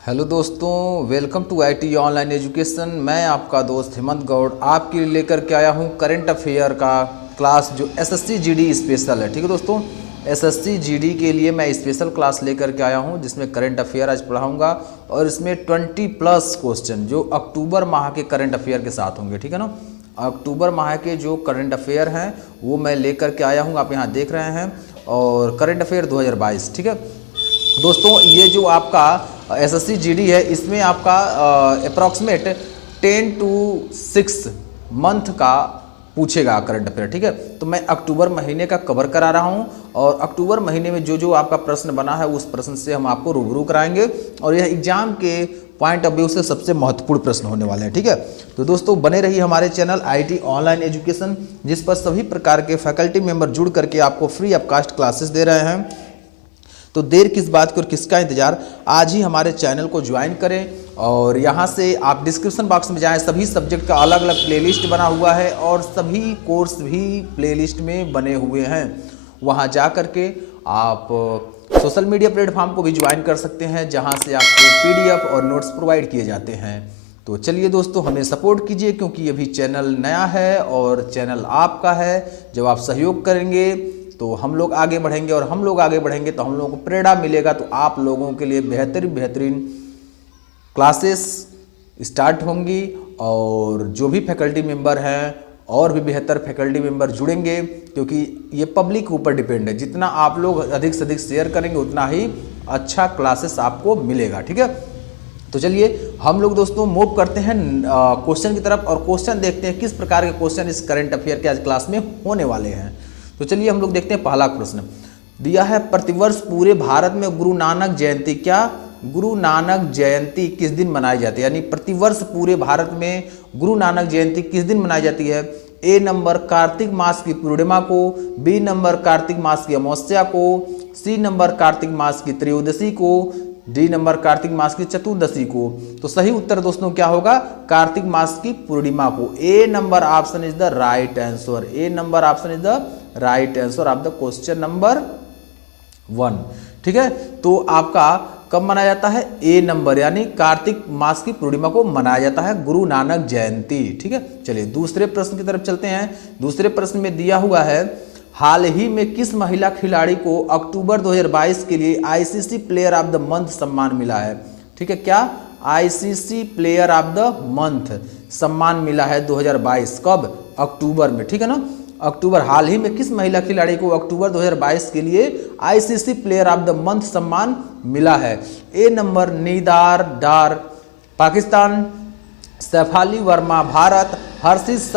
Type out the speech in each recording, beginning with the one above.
Hello दोस्तों, welcome to IT online education. मैं आपका दोस्त हेमंत गौड़ आपके लिए लेकर के आया हूं करंट अफेयर का क्लास जो एसएससी जीडी स्पेशल है। ठीक है दोस्तों, एसएससी जीडी के लिए मैं स्पेशल क्लास लेकर के आया हूं जिसमें करंट अफेयर आज पढ़ाऊंगा और इसमें 20+ क्वेश्चन जो अक्टूबर माह के करंट अफेयर के साथ होंगे। ठीक है ना, अक्टूबर माह के जो करंट अफेयर हैं वो मैं लेकर के आया हूँ, आप यहाँ देख रहे हैं। और करंट अफेयर 2022। ठीक है दोस्तों, ये जो आपका एसएससी जीडी है इसमें आपका अप्रॉक्सीमेट 10 to 6 मंथ का पूछेगा करंट अफेयर। ठीक है, तो मैं अक्टूबर महीने का कवर करा रहा हूं और अक्टूबर महीने में जो जो आपका प्रश्न बना है उस प्रश्न से हम आपको रूबरू कराएंगे और यह एग्जाम के पॉइंट ऑफ व्यू से सबसे महत्वपूर्ण प्रश्न होने वाले हैं। ठीक है, तो दोस्तों बने रहिए हमारे चैनल आईटी ऑनलाइन एजुकेशन, जिस पर सभी प्रकार के फैकल्टी मेंबर जुड़ करके आपको फ्री ऑफ कास्ट क्लासेस दे रहे हैं। तो देर किस बात की और किसका इंतजार, आज ही हमारे चैनल को ज्वाइन करें और यहाँ से आप डिस्क्रिप्शन बॉक्स में जाएं। सभी सब्जेक्ट का अलग अलग प्लेलिस्ट बना हुआ है और सभी कोर्स भी प्लेलिस्ट में बने हुए हैं। वहाँ जा कर के आप सोशल मीडिया प्लेटफॉर्म को भी ज्वाइन कर सकते हैं जहाँ से आपको पीडीएफ और नोट्स प्रोवाइड किए जाते हैं। तो चलिए दोस्तों, हमें सपोर्ट कीजिए क्योंकि अभी चैनल नया है और चैनल आपका है। जब आप सहयोग करेंगे तो हम लोग आगे बढ़ेंगे और हम लोग आगे बढ़ेंगे तो हम लोगों को प्रेरणा मिलेगा। तो आप लोगों के लिए बेहतरीन क्लासेस स्टार्ट होंगी और जो भी फैकल्टी मेंबर हैं और भी बेहतर फैकल्टी मेंबर जुड़ेंगे क्योंकि ये पब्लिक के ऊपर डिपेंड है। जितना आप लोग अधिक से अधिक शेयर करेंगे उतना ही अच्छा क्लासेस आपको मिलेगा। ठीक है, तो चलिए हम लोग दोस्तों मूव करते हैं क्वेश्चन की तरफ और क्वेश्चन देखते हैं किस प्रकार के क्वेश्चन इस करंट अफेयर के आज क्लास में होने वाले हैं। तो चलिए हम लोग देखते हैं। पहला प्रश्न दिया है, प्रतिवर्ष पूरे भारत में गुरु नानक जयंती, क्या गुरु नानक जयंती किस दिन मनाई जाती है? यानी प्रतिवर्ष पूरे भारत में गुरु नानक जयंती किस दिन मनाई जाती है? ए नंबर कार्तिक मास की पूर्णिमा को, बी नंबर कार्तिक मास की अमावस्या को, सी नंबर कार्तिक मास की त्रयोदशी को, डी नंबर कार्तिक मास की चतुर्दशी को। तो सही उत्तर दोस्तों क्या होगा? कार्तिक मास की पूर्णिमा को। A number option is the right answer. A number option is the right answer of the question number 1। ठीक है, तो आपका कब मनाया जाता है? ए नंबर यानी कार्तिक मास की पूर्णिमा को मनाया जाता है गुरु नानक जयंती। ठीक है, चलिए दूसरे प्रश्न की तरफ चलते हैं। दूसरे प्रश्न में दिया हुआ है, हाल ही में किस महिला खिलाड़ी को अक्टूबर 2022 के लिए ICC player of the month सम्मान मिला है? ठीक है, क्या ICC player of the month सम्मान मिला है 2022? कब? अक्टूबर में। ठीक है ना, अक्टूबर, हाल ही में किस महिला खिलाड़ी को अक्टूबर 2022 के लिए ICC player of the month सम्मान मिला है? ए नंबर निदार डार पाकिस्तान, सैफाली वर्मा भारत, हर्षित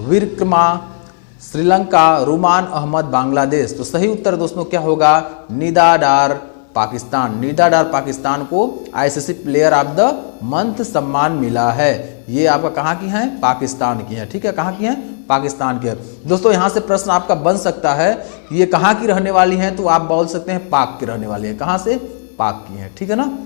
विक्रमा श्रीलंका, रुमान अहमद बांग्लादेश। तो सही उत्तर दोस्तों क्या होगा? निदा डार पाकिस्तान। निदा डार पाकिस्तान को ICC player of the month सम्मान मिला है। ये आपका कहाँ की है? पाकिस्तान की है। ठीक है, कहाँ की है? पाकिस्तान की है। दोस्तों यहाँ से प्रश्न आपका बन सकता है ये कहाँ की रहने वाली हैं, तो आप बोल सकते हैं पाक की रहने वाली है। कहाँ से? पाक की है। ठीक है ना,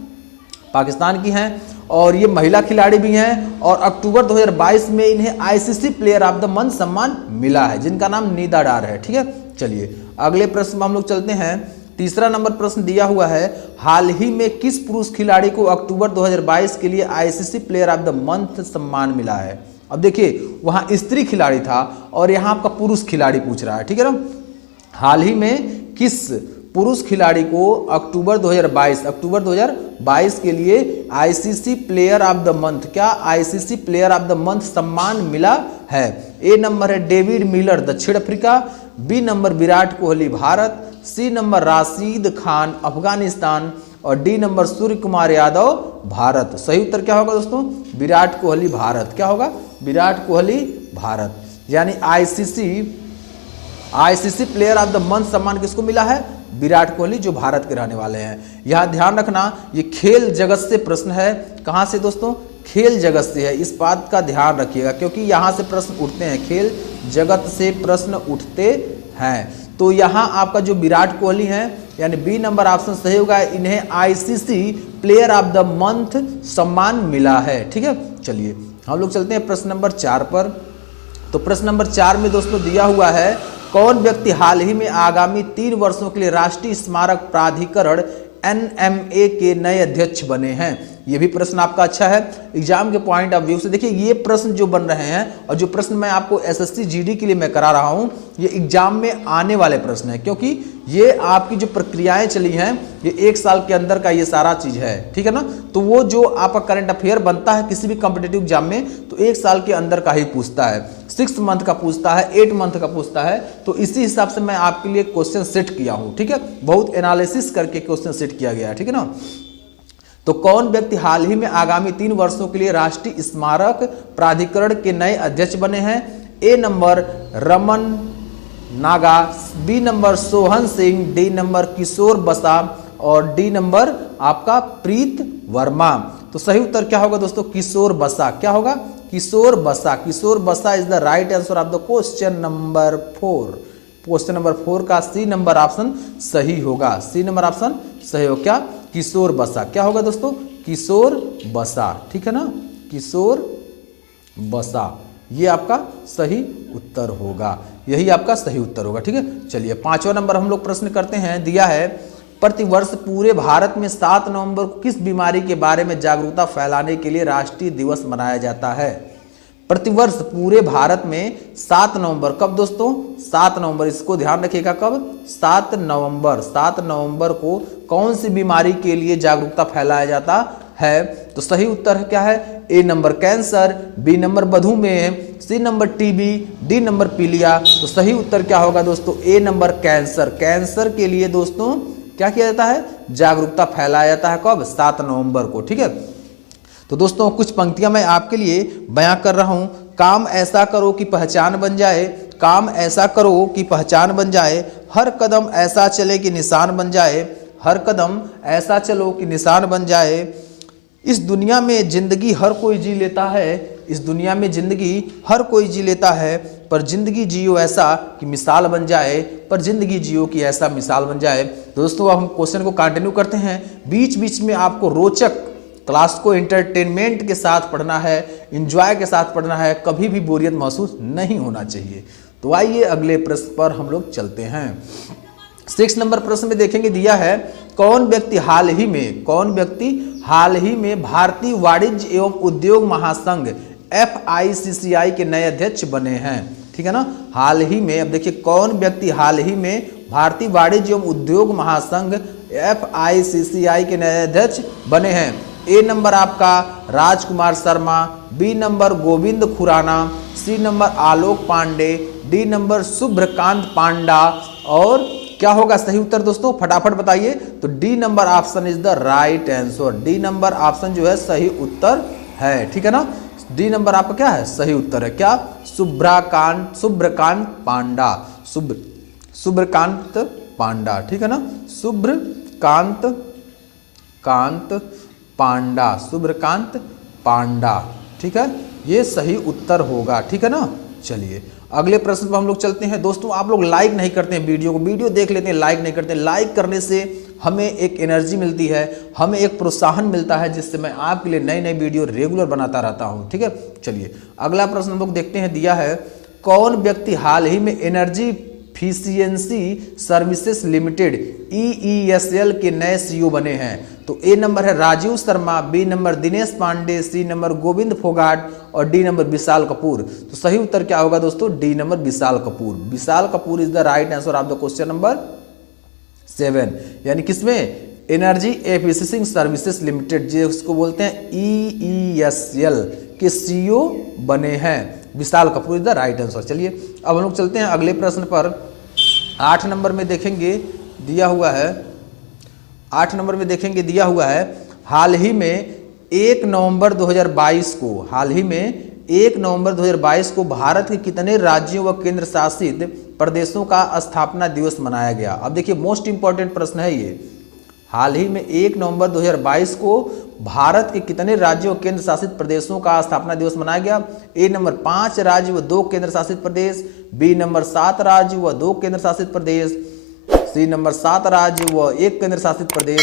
पाकिस्तान की हैं और ये महिला खिलाड़ी भी हैं और अक्टूबर 2022 में इन्हें ICC player of the month सम्मान मिला है जिनका नाम निदा डार है। ठीक है, चलिए अगले प्रश्न में हम लोग चलते हैं। तीसरा नंबर प्रश्न दिया हुआ है, हाल ही में किस पुरुष खिलाड़ी को अक्टूबर 2022 के लिए ICC player of the month सम्मान मिला है? अब देखिए वहां स्त्री खिलाड़ी था और यहाँ आपका पुरुष खिलाड़ी पूछ रहा है। ठीक है ना, हाल ही में किस पुरुष खिलाड़ी को अक्टूबर 2022 के लिए ICC player of the month, क्या ICC player of the month सम्मान मिला है? ए नंबर है डेविड मिलर दक्षिण Africa, B number Virat Kohli Bharat, C number Rashid Khan Afghanistan और डी नंबर सूर्य कुमार यादव भारत। सही उत्तर क्या होगा दोस्तों? विराट कोहली भारत। क्या होगा? विराट कोहली भारत। यानी ICC player of the month सम्मान किसको मिला है? विराट कोहली जो भारत के रहने वाले हैं। यहां ध्यान रखना ये खेल जगत से प्रश्न है। कहां से दोस्तों? खेल जगत से है, इस बात का ध्यान रखिएगा क्योंकि यहां से प्रश्न उठते हैं, खेल जगत से प्रश्न उठते हैं। तो यहां आपका जो विराट कोहली हैं यानी बी नंबर ऑप्शन सही होगा, इन्हें ICC player of the month सम्मान मिला है। ठीक है, चलिए हम लोग चलते हैं प्रश्न नंबर 4 पर। तो प्रश्न नंबर 4 में दोस्तों दिया हुआ है, कौन व्यक्ति हाल ही में आगामी 3 वर्षों के लिए राष्ट्रीय स्मारक प्राधिकरण NMA के नए अध्यक्ष बने हैं? ये भी प्रश्न आपका अच्छा है एग्जाम के पॉइंट ऑफ व्यू से। देखिए ये प्रश्न जो बन रहे हैं और जो प्रश्न मैं आपको SSC GD के लिए मैं करा रहा हूं, ये एग्जाम में आने वाले प्रश्न है, क्योंकि ये आपकी जो प्रक्रियाएं चली हैं ये 1 साल के अंदर का ये सारा चीज है, ठीक है ना। तो वो जो आपका करंट अफेयर बनता है किसी भी कॉम्पिटिटिव एग्जाम में तो 1 साल के अंदर का ही पूछता है, 6 मंथ का पूछता है, 8 मंथ का पूछता है। तो इसी हिसाब से मैं आपके लिए क्वेश्चन सेट किया हूं, ठीक है, बहुत एनालिसिस करके क्वेश्चन सेट किया गया है, ठीक है ना। तो कौन व्यक्ति हाल ही में आगामी 3 वर्षों के लिए राष्ट्रीय स्मारक प्राधिकरण के नए अध्यक्ष बने हैं? A number Raman Naga, B number Sohan Singh, D number Kishore Basa और D नंबर आपका प्रीत वर्मा। तो सही उत्तर क्या होगा दोस्तों? किशोर बसा। क्या होगा? किशोर बसा। किशोर बसा is the right answer of the question number 4। Question number 4 का C नंबर ऑप्शन सही होगा। C नंबर ऑप्शन सही हो क्या? किशोर बसा। क्या होगा दोस्तों? किशोर बसा, ठीक है ना, किशोर बसा, ये आपका सही उत्तर होगा, यही आपका सही उत्तर होगा, ठीक है। चलिए 5वां नंबर हम लोग प्रश्न करते हैं, दिया है प्रतिवर्ष पूरे भारत में 7 नवंबर को किस बीमारी के बारे में जागरूकता फैलाने के लिए राष्ट्रीय दिवस मनाया जाता है? प्रतिवर्ष पूरे भारत में 7 नवंबर, कब दोस्तों? 7 नवंबर, इसको ध्यान रखिएगा, कब? 7 नवंबर। 7 नवंबर को कौन सी बीमारी के लिए जागरूकता फैलाया जाता है? तो सही उत्तर है क्या है? A number cancer, B number मधुमेह, C number TB, D number पीलिया। तो सही उत्तर क्या होगा दोस्तों? A number cancer. कैंसर के लिए दोस्तों क्या किया जाता है? जागरूकता फैलाया जाता है, कब? 7 नवंबर को, ठीक है। तो दोस्तों कुछ पंक्तियां मैं आपके लिए बयां कर रहा हूं। काम ऐसा करो कि पहचान बन जाए, काम ऐसा करो कि पहचान बन जाए, हर कदम ऐसा चले कि निशान बन जाए, हर कदम ऐसा चलो कि निशान बन जाए। इस दुनिया में जिंदगी हर कोई जी लेता है, इस दुनिया में जिंदगी हर कोई जी लेता है, पर जिंदगी जियो ऐसा कि मिसाल बन जाए, पर जिंदगी जियो कि ऐसा मिसाल बन जाए। दोस्तों अब हम क्वेश्चन को कंटिन्यू करते हैं। बीच बीच में आपको रोचक, क्लास को एंटरटेनमेंट के साथ पढ़ना है, एंजॉय के साथ पढ़ना है, कभी भी बोरियत महसूस नहीं होना चाहिए। तो आइए अगले प्रश्न पर हम लोग चलते हैं। 6 नंबर प्रश्न में देखेंगे, दिया है कौन व्यक्ति हाल ही में भारतीय वाणिज्य एवं उद्योग महासंघ FICCI के नए अध्यक्ष बने हैं? ठीक है ना, हाल ही में। अब देखिए कौन व्यक्ति हाल ही में भारतीय वाणिज्य एवं उद्योग महासंघ FICCI के नए अध्यक्ष बने हैं? A नंबर आपका Rajkumar Sharma, B number Govind Khurana, C number Alok Pandey, D number Shubhrakant Panda. और क्या होगा सही उत्तर दोस्तों? फटाफट बताइए। तो D number option is the right answer. D number option जो है सही उत्तर है, ठीक है ना। D नंबर आपका क्या है? सही उत्तर है। क्या? शुभ्रकांत पांडा, शुभ्रकांत पांडा, ठीक है ना, शुभ्रकांत पांडा, शुभ्रकांत पांडा, ठीक है, ये सही उत्तर होगा, ठीक है ना। चलिए अगले प्रश्न पर हम लोग चलते हैं। दोस्तों आप लोग लाइक नहीं करते हैं वीडियो को, वीडियो देख लेते हैं, लाइक नहीं करते। लाइक करने से हमें एक एनर्जी मिलती है, हमें एक प्रोत्साहन मिलता है, जिससे मैं आपके लिए नई नई वीडियो रेगुलर बनाता रहता हूं, ठीक है। चलिए अगला प्रश्न हम लोग देखते हैं, दिया है कौन व्यक्ति हाल ही में energy efficiency services limited EESL के नए CEO बने हैं? तो A नंबर है Rajiv Sharma, B number Dinesh Pandey, C number Govind Phogat और D नंबर विशाल कपूर। तो सही उत्तर क्या होगा दोस्तों? D number Vishal Kapoor. Vishal Kapoor is the right answer of the question number 7। यानी किसमें? एनर्जी एफिशिएंसी सर्विसेज लिमिटेड, जिसको बोलते हैं EESL के CEO बने हैं। Vishal Kapoor is the right answer. चलिए अब हम लोग चलते हैं अगले प्रश्न पर। 8 नंबर में देखेंगे, दिया हुआ है 8 नंबर में देखेंगे, दिया हुआ है हाल ही में 1 नवंबर 2022 को, हाल ही में 1 नवंबर 2022 को भारत के कितने राज्यों व केंद्र शासित प्रदेशों का स्थापना दिवस मनाया गया? अब देखिए मोस्ट इंपॉर्टेंट प्रश्न है ये। हाल ही में 1 नवंबर 2022 को भारत के कितने राज्यों व केंद्र शासित प्रदेशों का स्थापना दिवस मनाया गया? A नंबर 5 राज्य व 2 केंद्र शासित प्रदेश, B नंबर 7 राज्य व 2 केंद्र शासित प्रदेश, C नंबर 7 राज्य व 1 केंद्र शासित प्रदेश,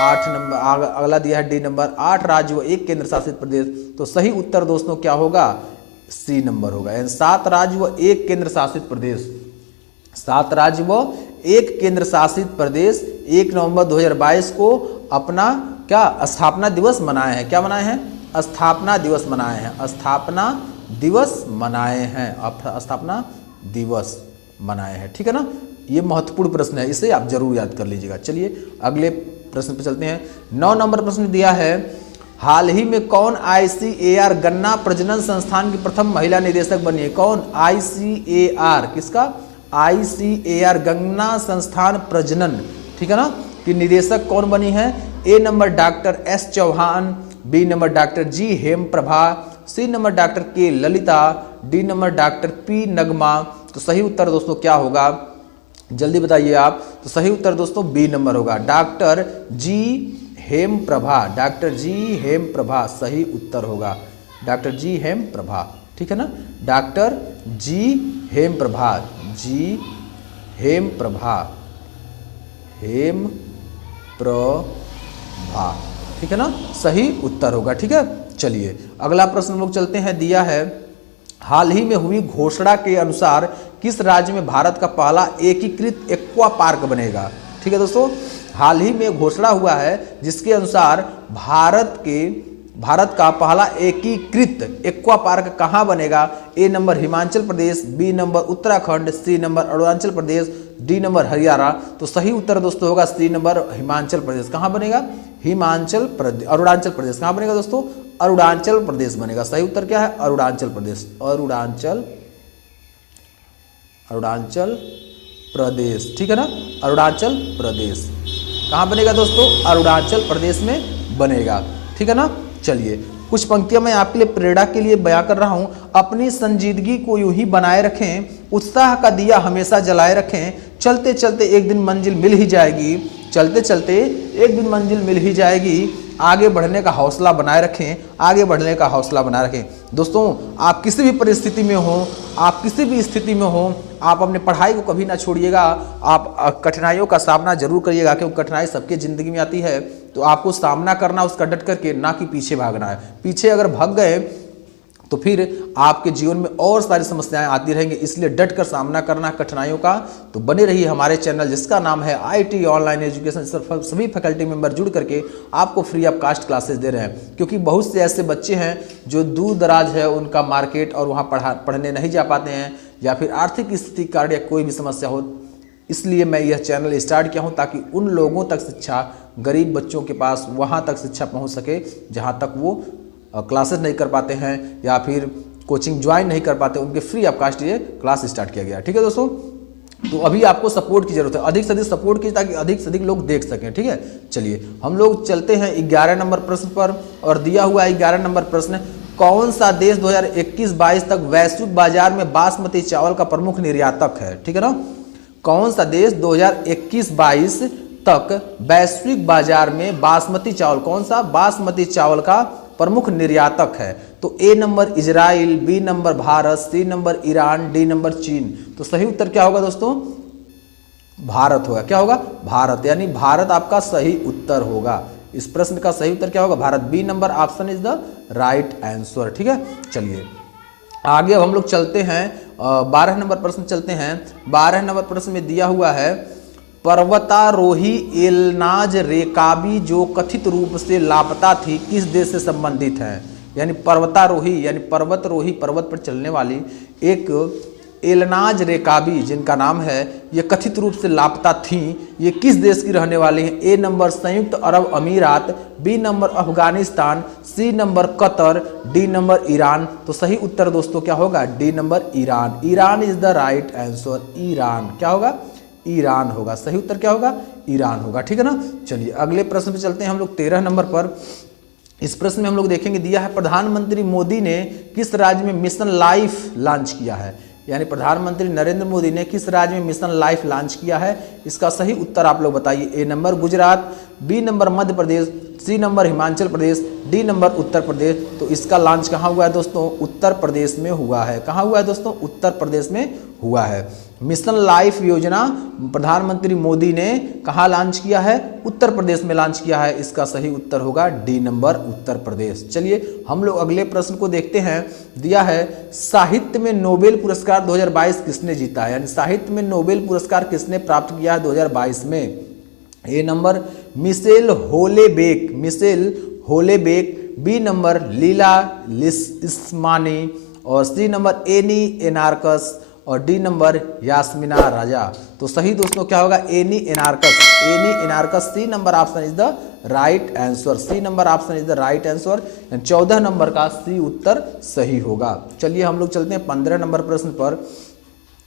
8 नंबर अगला दिया है D नंबर 8 राज्य व 1 केंद्र शासित प्रदेश। तो सही उत्तर दोस्तों क्या होगा? C नंबर होगा, यानी 7 राज्य व 1 केंद्र शासित प्रदेश, 7 राज्य व एक केंद्र शासित प्रदेश 1 नवंबर 2022 को अपना क्या स्थापना दिवस मनाए हैं? क्या मनाए हैं? स्थापना दिवस मनाए हैं। स्थापना दिवस मनाए हैं। स्थापना दिवस मनाए हैं। ठीक है ना, ये महत्वपूर्ण प्रश्न है, इसे आप जरूर याद कर लीजिएगा। चलिए अगले प्रश्न पे चलते हैं। 9 नंबर प्रश्न दिया है, हाल ही में कौन ICAR गन्ना प्रजनन संस्थान की प्रथम महिला निदेशक बनी है? कौन? ICAR, किसका? ICAR गन्ना संस्थान प्रजनन, ठीक है ना, कि निदेशक कौन बनी है? A number doctor S Chauhan, B number doctor G Hemprabha, C number doctor K Lalita, D number doctor P Nagma. तो सही उत्तर दोस्तों क्या होगा, जल्दी बताइए आप। तो सही उत्तर दोस्तों बी नंबर होगा, doctor G Hemprabha. Doctor G Hemprabha सही उत्तर होगा, डॉक्टर G हेमप्रभा। ठीक है ना, doctor G Hemprabha, G Hemprabha, Hemprabha, ठीक है ना, सही उत्तर होगा। ठीक है, चलिए अगला प्रश्न हम लोग चलते हैं। दिया है, हाल ही में हुई घोषणा के अनुसार किस राज्य में भारत का पहला एकीकृत एक्वा पार्क बनेगा? ठीक है दोस्तों, हाल ही में घोषणा हुआ है जिसके अनुसार भारत का पहला एकीकृत एक्वा पार्क कहाँ बनेगा? A number Himachal Pradesh, B number Uttarakhand, C number Arunachal Pradesh, D number Haryana. तो सही उत्तर दोस्तों होगा सी नंबर हिमाचल प्रदेश। कहाँ बनेगा? हिमाचल प्रदेश, अरुणाचल प्रदेश। कहाँ बनेगा दोस्तों? अरुणाचल प्रदेश बनेगा। सही उत्तर क्या है? अरुणाचल प्रदेश, अरुणाचल प्रदेश। ठीक है ना, अरुणाचल प्रदेश कहाँ बनेगा दोस्तों? अरुणाचल प्रदेश में बनेगा। ठीक है ना, चलिए कुछ पंक्तियां मैं आपके लिए प्रेरणा के लिए बयां कर रहा हूं। अपनी संजीदगी को यूं ही बनाए रखें, उत्साह का दिया हमेशा जलाए रखें, चलते चलते एक दिन मंजिल मिल ही जाएगी, चलते चलते एक दिन मंजिल मिल ही जाएगी, आगे बढ़ने का हौसला बनाए रखें, आगे बढ़ने का हौसला बनाए रखें। दोस्तों आप किसी भी परिस्थिति में हो, आप किसी भी स्थिति में हो, आप अपने पढ़ाई को कभी ना छोड़िएगा। आप कठिनाइयों का सामना जरूर करिएगा, क्योंकि कठिनाई सबके ज़िंदगी में आती है। तो आपको सामना करना उसका डट करके, ना कि पीछे भागना है। पीछे अगर भाग गए तो फिर आपके जीवन में और सारी समस्याएं आती रहेंगी, इसलिए डट कर सामना करना कठिनाइयों का। तो बने रहिए हमारे चैनल जिसका नाम है IIT ऑनलाइन एजुकेशन। सभी फैकल्टी मेंबर जुड़ करके आपको फ्री ऑफ कास्ट क्लासेस दे रहे हैं, क्योंकि बहुत से ऐसे बच्चे हैं जो दूर दराज है उनका मार्केट और वहाँ पढ़ने नहीं जा पाते हैं, या फिर आर्थिक स्थिति के कारण या कोई भी समस्या हो। इसलिए मैं यह चैनल स्टार्ट किया हूँ ताकि उन लोगों तक शिक्षा, गरीब बच्चों के पास वहाँ तक शिक्षा पहुँच सके जहाँ तक वो क्लासेस नहीं कर पाते हैं या फिर कोचिंग ज्वाइन नहीं कर पाते, उनके फ्री ऑफ कास्ट ये क्लास स्टार्ट किया गया। ठीक है दोस्तों, तो अभी आपको सपोर्ट की जरूरत है, अधिक से अधिक सपोर्ट कीजिए ताकि अधिक से अधिक लोग देख सकें। ठीक है, चलिए हम लोग चलते हैं 11 नंबर प्रश्न पर। और दिया हुआ 11 नंबर प्रश्न, कौन सा देश 2021-22 तक वैश्विक बाजार में बासमती चावल का प्रमुख निर्यातक है? ठीक है ना, कौन सा देश 2021-22 तक वैश्विक बाजार में बासमती चावल, कौन सा बासमती चावल का प्रमुख निर्यातक है? तो A number Israel, B number Bharat, C number Iran, D number चीन। तो सही उत्तर क्या होगा दोस्तों? भारत होगा। क्या होगा? भारत, यानी भारत आपका सही उत्तर होगा। इस प्रश्न का सही उत्तर क्या होगा? Bharat. B number option is the right answer. ठीक है, चलिए आगे अब हम लोग चलते हैं 12 नंबर प्रश्न चलते हैं। 12 नंबर प्रश्न में दिया हुआ है, पर्वतारोही एलनाज रेकाबी जो कथित रूप से लापता थी किस देश से संबंधित है? यानी पर्वतारोही यानी पर्वतरोही, पर्वत पर चलने वाली एक एलनाज रेकाबी जिनका नाम है, ये कथित रूप से लापता थी, ये किस देश की रहने वाली हैं? ए नंबर संयुक्त अरब अमीरात, B number Afghanistan, C number Qatar, D number Iran. तो सही उत्तर दोस्तों क्या होगा? D number Iran. Iran is the right answer. Iran क्या होगा? ईरान होगा। सही उत्तर क्या होगा? ईरान होगा। ठीक है ना, चलिए अगले प्रश्न पे चलते हैं हम लोग 13 नंबर पर। इस प्रश्न में हम लोग देखेंगे, दिया है प्रधानमंत्री मोदी ने किस राज्य में मिशन लाइफ लॉन्च किया है? यानी प्रधानमंत्री नरेंद्र मोदी ने किस राज्य में मिशन लाइफ लॉन्च किया है? इसका सही उत्तर आप लोग बताइए। ए number Gujarat, B number Madhya Pradesh, सी नंबर हिमाचल प्रदेश, डी नंबर उत्तर प्रदेश। तो इसका लॉन्च कहाँ हुआ है दोस्तों? उत्तर प्रदेश में हुआ है। कहाँ हुआ है दोस्तों? उत्तर प्रदेश में हुआ है। मिशन लाइफ योजना प्रधानमंत्री मोदी ने कहाँ लॉन्च किया है? उत्तर प्रदेश में लॉन्च किया है। इसका सही उत्तर होगा डी नंबर, उत्तर प्रदेश। चलिए हम लोग अगले प्रश्न को देखते हैं। दिया है साहित्य में नोबेल पुरस्कार 2022 किसने जीता है? यानी साहित्य में नोबेल पुरस्कार किसने प्राप्त किया है 2022 में? ए नंबर मिशेल होलेबेक, बी नंबर लीला लिस्मानी, और सी नंबर एनी एनार्कस, और डी नंबर यास्मिना राजा। तो सही दोस्तों क्या होगा? एनी एनार्कस। C number option is the right answer. C number option is the right answer. 14 number का सी उत्तर सही होगा। चलिए हम लोग चलते हैं 15 नंबर प्रश्न पर।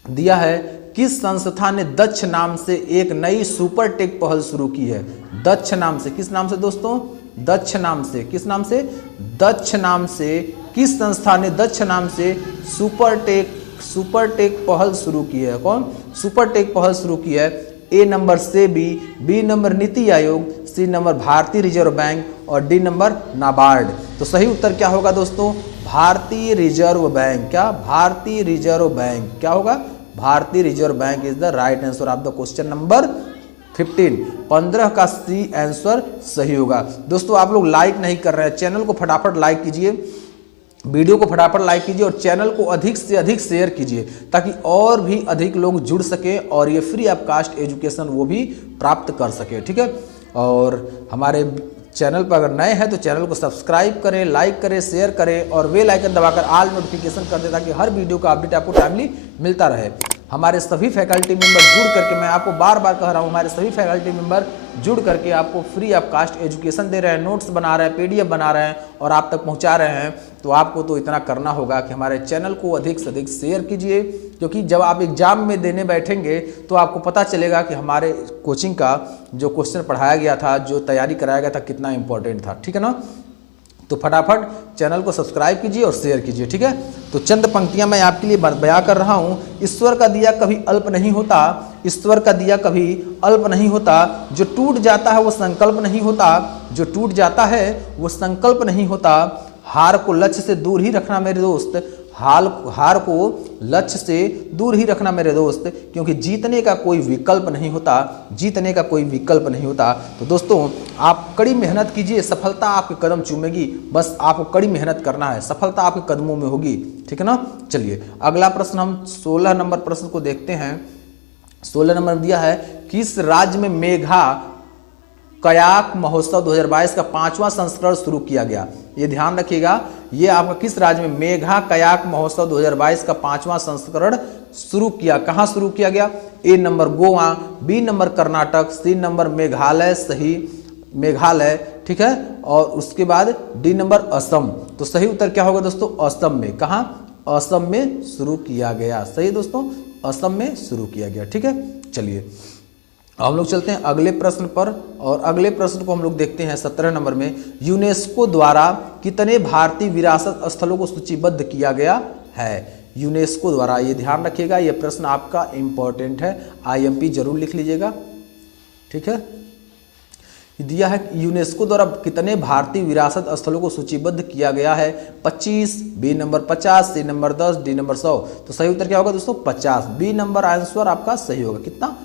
दिया है किस संस्था ने दक्ष नाम से एक नई सुपर टेक पहल शुरू की है? दक्ष नाम से, किस नाम से दोस्तों? दक्ष नाम से, किस नाम से? दक्ष नाम से। किस संस्था ने दक्ष नाम से सुपर टेक पहल शुरू की है? कौन सुपर टेक पहल शुरू की है? A number SEBI, B number NITI Aayog, C number भारतीय रिजर्व बैंक, और डी नंबर नाबार्ड। तो सही उत्तर क्या होगा दोस्तों? भारतीय रिजर्व बैंक। क्या? भारतीय रिजर्व बैंक। क्या होगा? भारतीय reserve bank is the right answer of the question number 15 का सी आंसर सही होगा। दोस्तों आप लोग लाइक नहीं कर रहे हैं, चैनल को फटाफट लाइक कीजिए, वीडियो को फटाफट लाइक कीजिए और चैनल को अधिक से अधिक शेयर कीजिए ताकि और भी अधिक लोग जुड़ सकें और ये फ्री ऑफ कास्ट एजुकेशन वो भी प्राप्त कर सके। ठीक है, और हमारे चैनल पर अगर नए हैं तो चैनल को सब्सक्राइब करें, लाइक करें, शेयर करें और बेल आइकन दबाकर ऑल नोटिफिकेशन कर दें ताकि हर वीडियो का अपडेट आपको टाइमली मिलता रहे। हमारे सभी फैकल्टी मेंबर जुड़ करके, मैं आपको बार बार कह रहा हूँ, हमारे सभी फैकल्टी मेंबर जुड़ करके आपको फ्री ऑफ कास्ट एजुकेशन दे रहे हैं, नोट्स बना रहे हैं, पीडीएफ बना रहे हैं और आप तक पहुँचा रहे हैं। तो आपको तो इतना करना होगा कि हमारे चैनल को अधिक से अधिक शेयर कीजिए, क्योंकि जब आप एग्जाम में देने बैठेंगे तो आपको पता चलेगा कि हमारे कोचिंग का जो क्वेश्चन पढ़ाया गया था, जो तैयारी कराया गया था, कितना इंपॉर्टेंट था। ठीक है ना, तो फटाफट चैनल को सब्सक्राइब कीजिए और शेयर कीजिए। ठीक है, तो चंद पंक्तियां मैं आपके लिए बयां कर रहा हूं। ईश्वर का दिया कभी अल्प नहीं होता, ईश्वर का दिया कभी अल्प नहीं होता, जो टूट जाता है वो संकल्प नहीं होता, जो टूट जाता है वो संकल्प नहीं होता, हार को लक्ष्य से दूर ही रखना मेरे दोस्त, हार को लक्ष्य से दूर ही रखना मेरे दोस्त, क्योंकि जीतने का कोई विकल्प नहीं होता, जीतने का कोई विकल्प नहीं होता। तो दोस्तों आप कड़ी मेहनत कीजिए, सफलता आपके कदम चूमेगी, बस आपको कड़ी मेहनत करना है, सफलता आपके कदमों में होगी। ठीक है ना, चलिए अगला प्रश्न हम 16 नंबर प्रश्न को देखते हैं। 16 नंबर दिया है किस राज्य में मेघा कयाक महोत्सव 2022 का 5वां संस्करण शुरू किया गया? ये ध्यान रखिएगा, ये आपका किस राज्य में मेघा कयाक महोत्सव 2022 का 5वां संस्करण शुरू किया, कहां शुरू किया गया? A number Goa, B number Karnataka, C number Meghalaya, सही मेघालय। ठीक है, और उसके बाद डी नंबर असम। तो सही उत्तर क्या होगा दोस्तों? असम में। कहां? असम में शुरू किया गया। सही दोस्तों, असम में शुरू किया गया। ठीक है, चलिए हम लोग चलते हैं अगले प्रश्न पर, और अगले प्रश्न को हम लोग देखते हैं 17 नंबर में। यूनेस्को द्वारा कितने भारतीय विरासत स्थलों को सूचीबद्ध किया गया है? यूनेस्को द्वारा, ये ध्यान रखिएगा, ये प्रश्न आपका इंपॉर्टेंट है, आईएमपी जरूर लिख लीजिएगा। ठीक है, दिया है यूनेस्को द्वारा कितने भारतीय विरासत स्थलों को सूचीबद्ध किया गया है? 25, B number 50, C number 10, D number 100। तो सही उत्तर क्या होगा दोस्तों? 50। बी नंबर आंसर आपका सही होगा। कितना?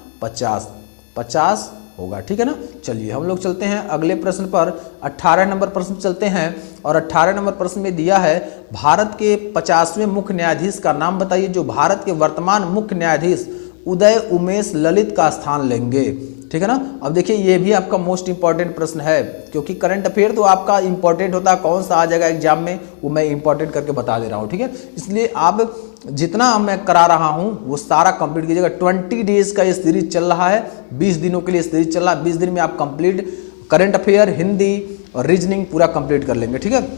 50 होगा। ठीक है ना, चलिए हम लोग चलते हैं अगले प्रश्न पर। 18 नंबर प्रश्न चलते हैं, और 18 नंबर प्रश्न में दिया है भारत के 50वें मुख्य न्यायाधीश का नाम बताइए जो भारत के वर्तमान मुख्य न्यायाधीश उदय उमेश ललित का स्थान लेंगे। ठीक है ना, अब देखिए ये भी आपका मोस्ट इंपॉर्टेंट प्रश्न है, क्योंकि करंट अफेयर तो आपका इंपॉर्टेंट होता है, कौन सा आ जाएगा एग्जाम में वो मैं इंपॉर्टेंट करके बता दे रहा हूँ। ठीक है, इसलिए आप जितना मैं करा रहा हूँ वो सारा कंप्लीट कीजिएगा। 20 डेज का ये सीरीज चल रहा है, 20 दिनों के लिए सीरीज चल रहा है। 20 दिन में आप कंप्लीट करंट अफेयर, हिंदी और रीजनिंग पूरा कंप्लीट कर लेंगे। ठीक है,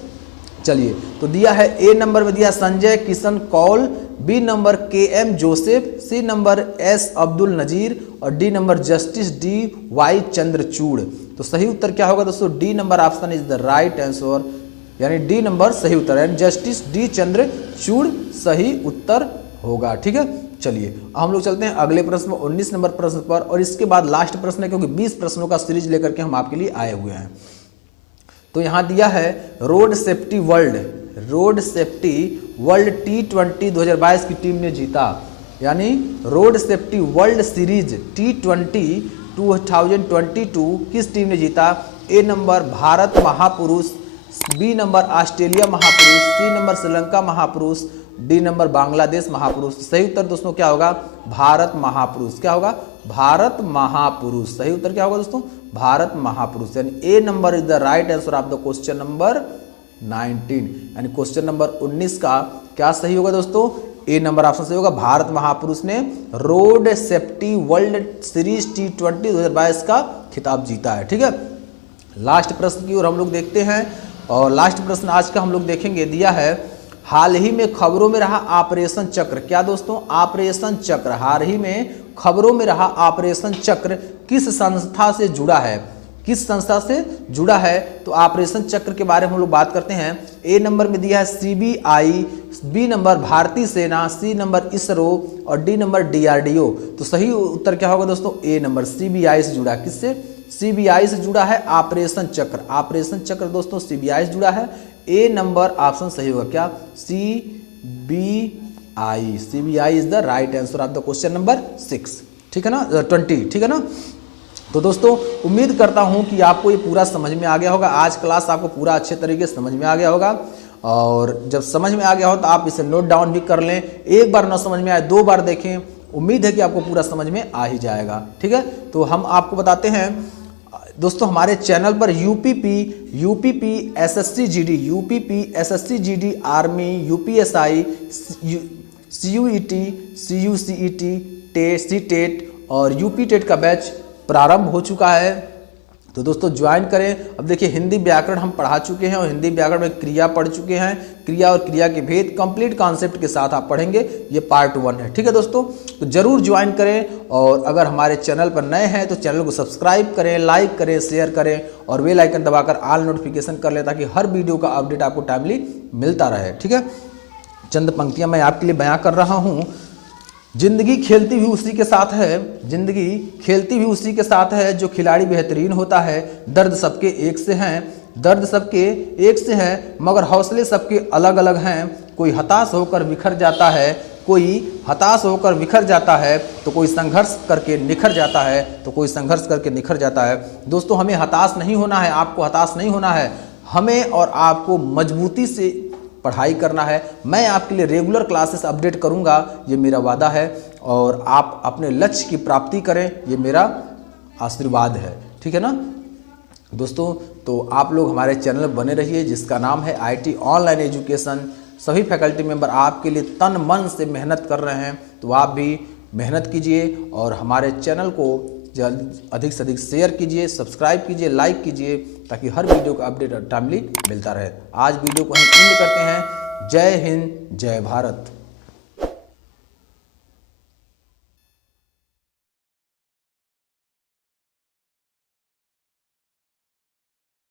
चलिए तो दिया है ए नंबर में दिया Sanjay Kishan Kaul, B number KM Joseph, C number S Abdul Nazeer और D number justice DY Chandrachud. तो सही उत्तर क्या होगा दोस्तों? D number option is the right answer, यानी डी नंबर सही उत्तर है, जस्टिस D चंद्रचूड़ सही उत्तर होगा। ठीक है, चलिए हम लोग चलते हैं अगले प्रश्न में 19 नंबर प्रश्न पर, और इसके बाद लास्ट प्रश्न है, क्योंकि 20 प्रश्नों का सीरीज लेकर के हम आपके लिए आए हुए हैं। तो यहाँ दिया है रोड सेफ्टी वर्ल्ड T20 2022 की टीम ने जीता। यानी road safety world series T20 2022 किस टीम ने जीता? ए नंबर भारत महापुरुष, बी नंबर ऑस्ट्रेलिया महापुरुष, सी नंबर श्रीलंका महापुरुष, डी नंबर बांग्लादेश महापुरुष। सही उत्तर दोस्तों क्या होगा? भारत महापुरुष। क्या होगा? भारत महापुरुष। सही उत्तर क्या होगा दोस्तों? भारत महापुरुष। यानी A number is the right answer of the question number 19। यानी क्वेश्चन नंबर 19 का क्या सही होगा दोस्तों? ए नंबर ऑप्शन सही होगा। भारत महापुरुष ने road safety world series T20 2022 का खिताब जीता है। ठीक है, लास्ट प्रश्न की ओर हम लोग देखते हैं और लास्ट प्रश्न आज का हम लोग देखेंगे, दिया है हाल ही में खबरों में रहा ऑपरेशन चक्र। क्या दोस्तों? ऑपरेशन चक्र। हाल ही में खबरों में रहा ऑपरेशन चक्र किस संस्था से जुड़ा है? किस संस्था से जुड़ा है? तो ऑपरेशन चक्र के बारे में हम लोग बात करते हैं। ए नंबर में दिया है CBI, बी नंबर भारतीय सेना, सी नंबर इसरो और डी नंबर DRDO। तो सही उत्तर क्या होगा दोस्तों? ए नंबर CBI से जुड़ा। किससे? CBI से जुड़ा है ऑपरेशन चक्र। ऑपरेशन चक्र दोस्तों CBI से जुड़ा है। ए नंबर ऑप्शन सही होगा। क्या? CBI। CBI is the right answer of the question number 6। ठीक है ना? 20। ठीक है ना? तो दोस्तों उम्मीद करता हूं कि आपको ये पूरा समझ में आ गया होगा। आज क्लास आपको पूरा अच्छे तरीके से समझ में आ गया होगा और जब समझ में आ गया हो तो आप इसे नोट डाउन भी कर लें। एक बार ना समझ में आए 2 बार देखें, उम्मीद है कि आपको पूरा समझ में आ ही जाएगा। ठीक है, तो हम आपको बताते हैं दोस्तों हमारे चैनल पर UPP SSC GD army UPSI CUET CTET और यूपी टेट का बैच प्रारंभ हो चुका है। तो दोस्तों ज्वाइन करें। अब देखिए हिंदी व्याकरण हम पढ़ा चुके हैं और हिंदी व्याकरण में क्रिया पढ़ चुके हैं। क्रिया और क्रिया के भेद कंप्लीट कॉन्सेप्ट के साथ आप पढ़ेंगे। ये पार्ट 1 है। ठीक है दोस्तों, तो जरूर ज्वाइन करें और अगर हमारे चैनल पर नए हैं तो चैनल को सब्सक्राइब करें, लाइक करें, शेयर करें और बेल आइकन दबाकर ऑल नोटिफिकेशन कर लें ताकि हर वीडियो का अपडेट आपको टाइमली मिलता रहे। ठीक है, चंद पंक्तियां मैं आपके लिए बयां कर रहा हूं। जिंदगी खेलती भी उसी के साथ है, जिंदगी खेलती भी उसी के साथ है जो खिलाड़ी बेहतरीन होता है। दर्द सबके एक से हैं, दर्द सबके एक से हैं मगर हौसले सबके अलग अलग हैं। कोई हताश होकर बिखर जाता है, कोई हताश होकर बिखर जाता है तो कोई संघर्ष करके निखर जाता है, तो कोई संघर्ष करके निखर जाता है। दोस्तों हमें हताश नहीं होना है, आपको हताश नहीं होना है। हमें और आपको मजबूती से पढ़ाई करना है। मैं आपके लिए रेगुलर क्लासेस अपडेट करूंगा, ये मेरा वादा है और आप अपने लक्ष्य की प्राप्ति करें, ये मेरा आशीर्वाद है। ठीक है ना दोस्तों, तो आप लोग हमारे चैनल बने रहिए जिसका नाम है IT ऑनलाइन एजुकेशन। सभी फैकल्टी मेंबर आपके लिए तन मन से मेहनत कर रहे हैं, तो आप भी मेहनत कीजिए और हमारे चैनल को अधिक से अधिक शेयर कीजिए, सब्सक्राइब कीजिए, लाइक कीजिए ताकि हर वीडियो का अपडेट टाइमली मिलता रहे। आज वीडियो को हम एंड करते हैं। जय हिंद, जय भारत।